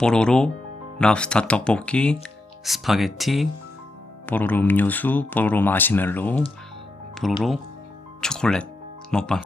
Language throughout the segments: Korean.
뽀로로, 랍스타 떡볶이, 스파게티, 뽀로로 음료수, 뽀로로 마시멜로, 뽀로로 초콜릿 먹방.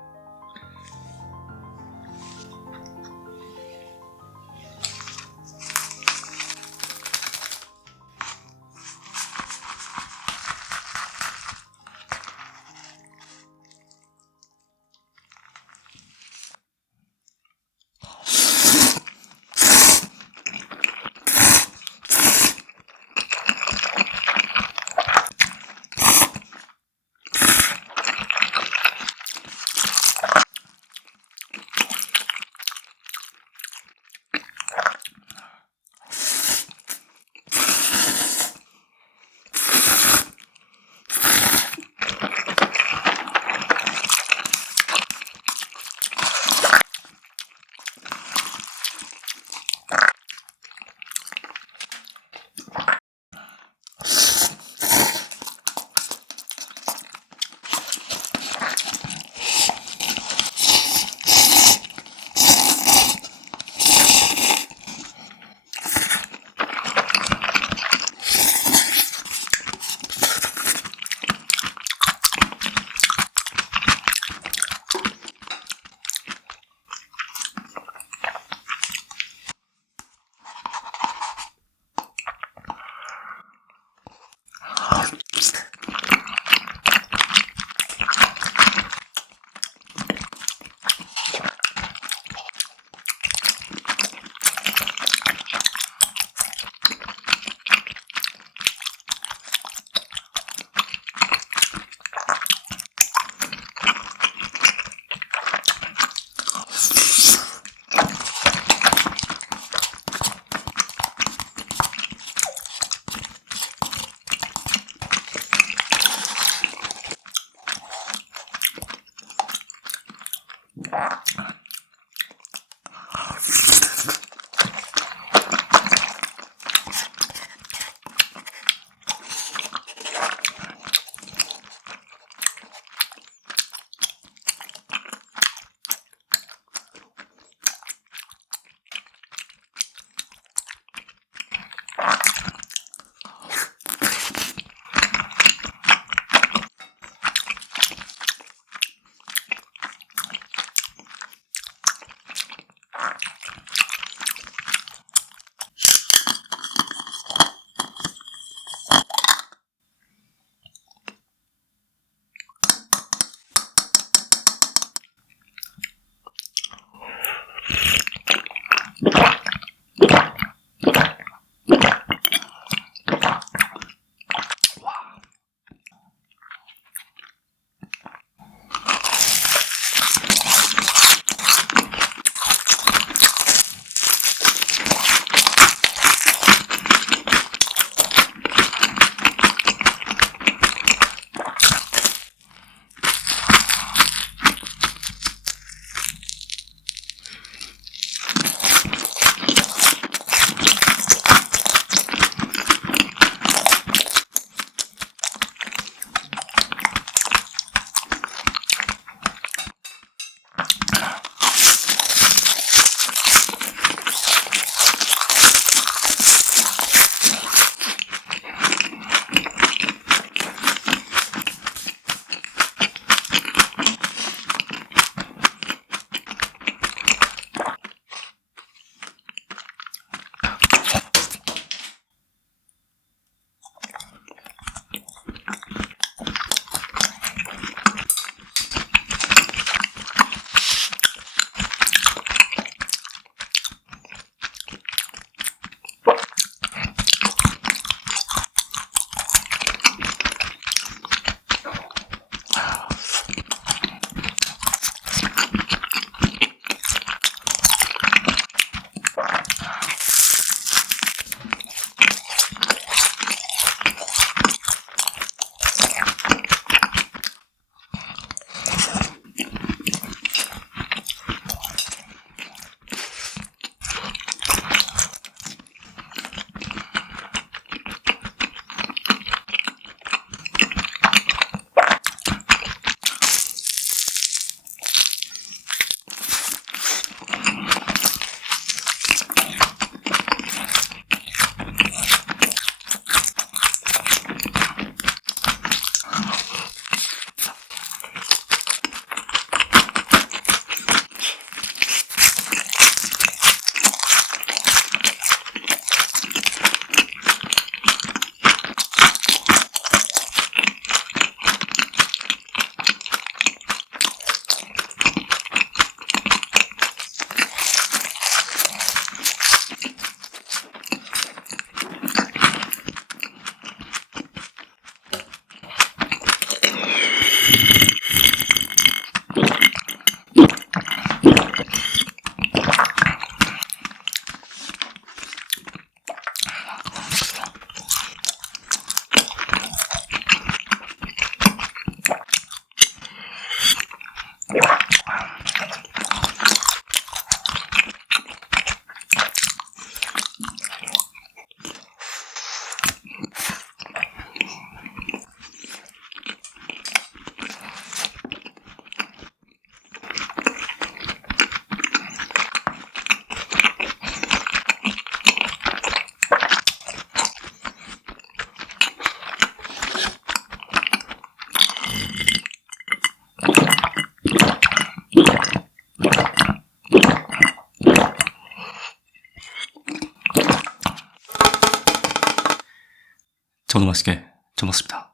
저도 맛있게 잘 먹습니다.